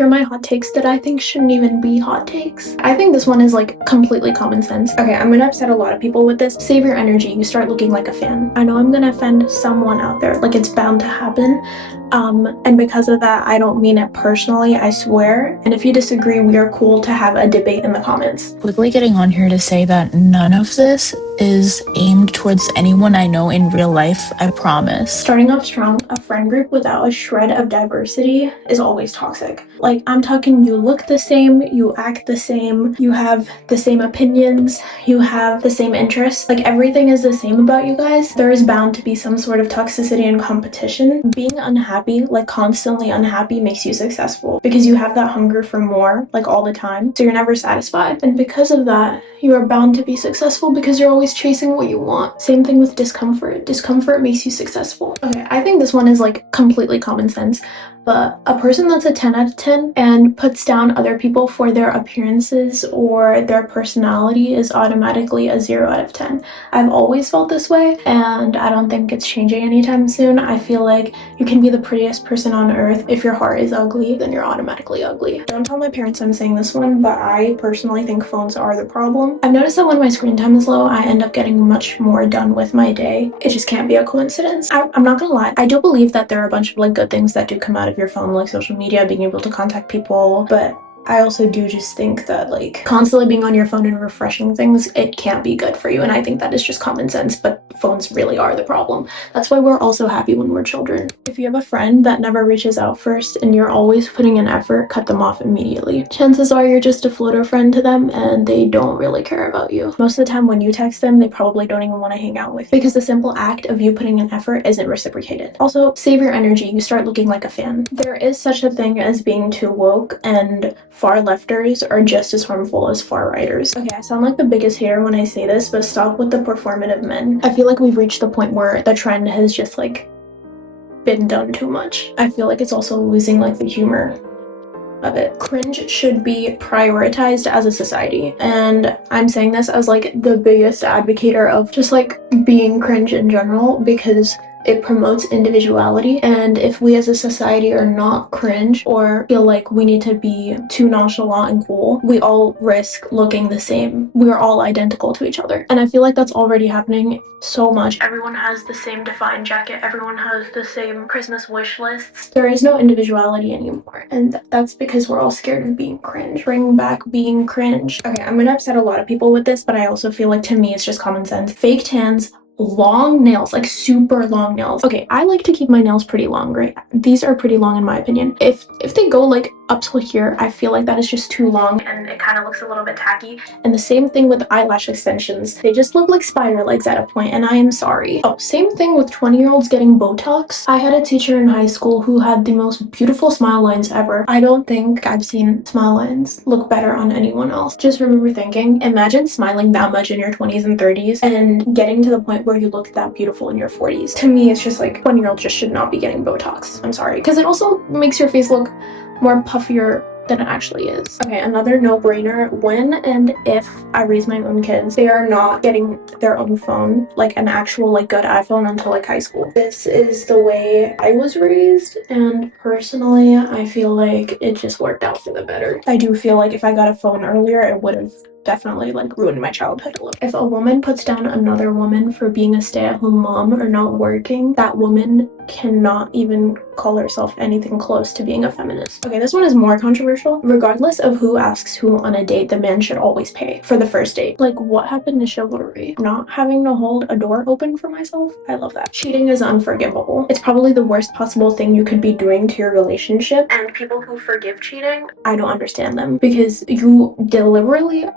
Here are my hot takes that I think shouldn't even be hot takes. I think this one is like completely common sense. Okay, I'm gonna upset a lot of people with this. Save your energy, you start looking like a fan. I know I'm gonna offend someone out there, like it's bound to happen. And because of that, I don't mean it personally, I swear. And if you disagree, we are cool to have a debate in the comments. Quickly getting on here to say that none of this is aimed towards anyone I know in real life, I promise. Starting off strong, a friend group without a shred of diversity is always toxic. Like, I'm talking you look the same, you act the same, you have the same opinions, you have the same interests, like everything is the same about you guys. There is bound to be some sort of toxicity and competition. Being unhappy, like constantly unhappy, makes you successful because you have that hunger for more, like all the time, so you're never satisfied. And because of that, you are bound to be successful because you're always chasing what you want. Same thing with discomfort. Discomfort makes you successful. Okay, I think this one is like completely common sense, but a person that's a 10 out of 10 and puts down other people for their appearances or their personality is automatically a 0 out of 10. I've always felt this way, and I don't think it's changing anytime soon. I feel like you can be the prettiest person on earth. If your heart is ugly, then you're automatically ugly. Don't tell my parents I'm saying this one, but I personally think phones are the problem. I've noticed that when my screen time is low, I end up getting much more done with my day. It just can't be a coincidence. I'm not gonna lie, I do believe that there are a bunch of like good things that do come out of your phone, like social media, being able to contact people, but I also do just think that like constantly being on your phone and refreshing things, it can't be good for you, and I think that is just common sense, but phones really are the problem. That's why we're also happy when we're children. If you have a friend that never reaches out first and you're always putting in effort, cut them off immediately. Chances are you're just a floater friend to them and they don't really care about you. Most of the time when you text them, they probably don't even want to hang out with you because the simple act of you putting in effort isn't reciprocated. Also, save your energy, you start looking like a fan. There is such a thing as being too woke, and far lefters are just as harmful as far righters. Okay, I sound like the biggest hater when I say this, but stop with the performative men. I feel like we've reached the point where the trend has just like been done too much. I feel like it's also losing like the humor of it. Cringe should be prioritized as a society, and I'm saying this as like the biggest advocator of just like being cringe in general, because it promotes individuality, and if we as a society are not cringe or feel like we need to be too nonchalant and cool, we all risk looking the same. We're all identical to each other, and I feel like that's already happening so much. Everyone has the same defined jacket, everyone has the same Christmas wish lists. There is no individuality anymore, and that's because we're all scared of being cringe. Bring back being cringe. Okay, I'm gonna upset a lot of people with this, but I also feel like to me it's just common sense. Fake tans, long nails, like super long nails. Okay, I like to keep my nails pretty long, right? These are pretty long in my opinion. If they go like up till here, I feel like that is just too long and it kind of looks a little bit tacky. And the same thing with eyelash extensions. They just look like spider legs at a point, and I am sorry. Oh, same thing with 20-year-olds getting Botox. I had a teacher in high school who had the most beautiful smile lines ever. I don't think I've seen smile lines look better on anyone else. Just remember thinking, imagine smiling that much in your 20s and 30s and getting to the point where you look that beautiful in your 40s. To me, it's just like 20-year-olds just should not be getting Botox. I'm sorry. Because it also makes your face look more puffier than it actually is. Okay, another no-brainer. When and if I raise my own kids, they are not getting their own phone, like an actual like good iPhone, until like high school. This is the way I was raised, and personally I feel like it just worked out for the better. I do feel like if I got a phone earlier, it would have definitely like ruined my childhood a little. If a woman puts down another woman for being a stay-at-home mom or not working, that woman cannot even call herself anything close to being a feminist. Okay, this one is more controversial. Regardless of who asks who on a date, the man should always pay for the first date. Like, what happened to chivalry? Not having to hold a door open for myself? I love that. Cheating is unforgivable. It's probably the worst possible thing you could be doing to your relationship, and people who forgive cheating, I don't understand them, because you deliberately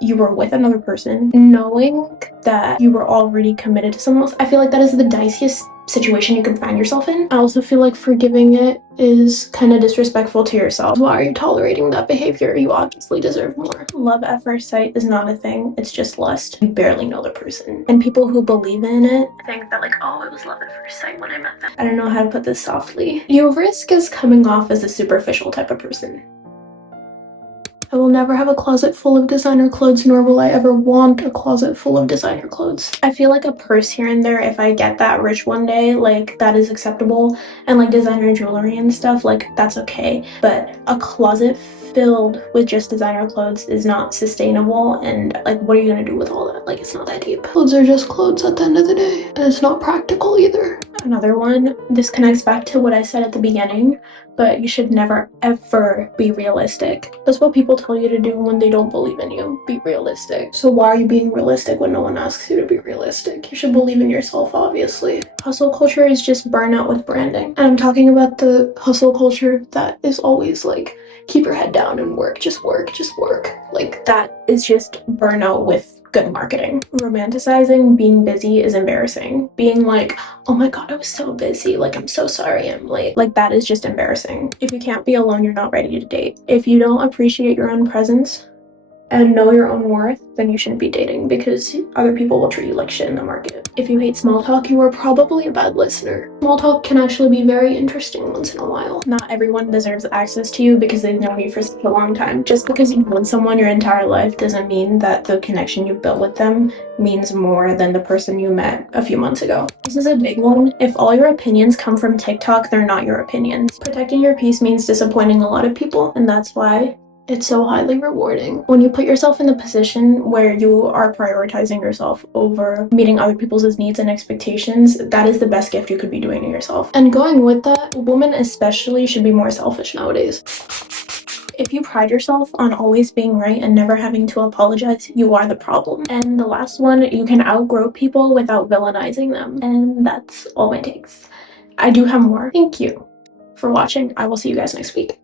you were with another person knowing that you were already committed to someone else. I feel like that is the diciest situation you can find yourself in. I also feel like forgiving it is kind of disrespectful to yourself. Why are you tolerating that behavior? You obviously deserve more. Love at first sight is not a thing. It's just lust. You barely know the person. And people who believe in it think that like, oh, it was love at first sight when I met them. I don't know how to put this softly. You risk as coming off as a superficial type of person. I will never have a closet full of designer clothes, nor will I ever want a closet full of designer clothes. I feel like a purse here and there, if I get that rich one day, like that is acceptable, and like designer jewelry and stuff, like that's okay. But a closet filled with just designer clothes is not sustainable, and like what are you gonna do with all that? Like it's not that deep. Clothes are just clothes at the end of the day, and it's not practical either. Another one, this connects back to what I said at the beginning, but you should never ever be realistic. That's what people tell you to do when they don't believe in you. Be realistic. So why are you being realistic when no one asks you to be realistic? You should believe in yourself, obviously. Hustle culture is just burnout with branding. And I'm talking about the hustle culture that is always like, keep your head down and work, just work, just work. Like that is just burnout with good marketing. Romanticizing being busy is embarrassing. Being like, oh my god, I was so busy, like I'm so sorry I'm late. Like that is just embarrassing. If you can't be alone, you're not ready to date. If you don't appreciate your own presence and know your own worth, then you shouldn't be dating because other people will treat you like shit in the market. If you hate small talk, you are probably a bad listener. Small talk can actually be very interesting once in a while. Not everyone deserves access to you because they've known you for such a long time. Just because you've known someone your entire life doesn't mean that the connection you've built with them means more than the person you met a few months ago. This is a big one. If all your opinions come from TikTok, they're not your opinions. Protecting your peace means disappointing a lot of people, and that's why it's so highly rewarding. When you put yourself in the position where you are prioritizing yourself over meeting other people's needs and expectations, that is the best gift you could be doing to yourself. And going with that, women especially should be more selfish nowadays. If you pride yourself on always being right and never having to apologize, you are the problem. And the last one, you can outgrow people without villainizing them. And that's all my takes. I do have more. Thank you for watching. I will see you guys next week.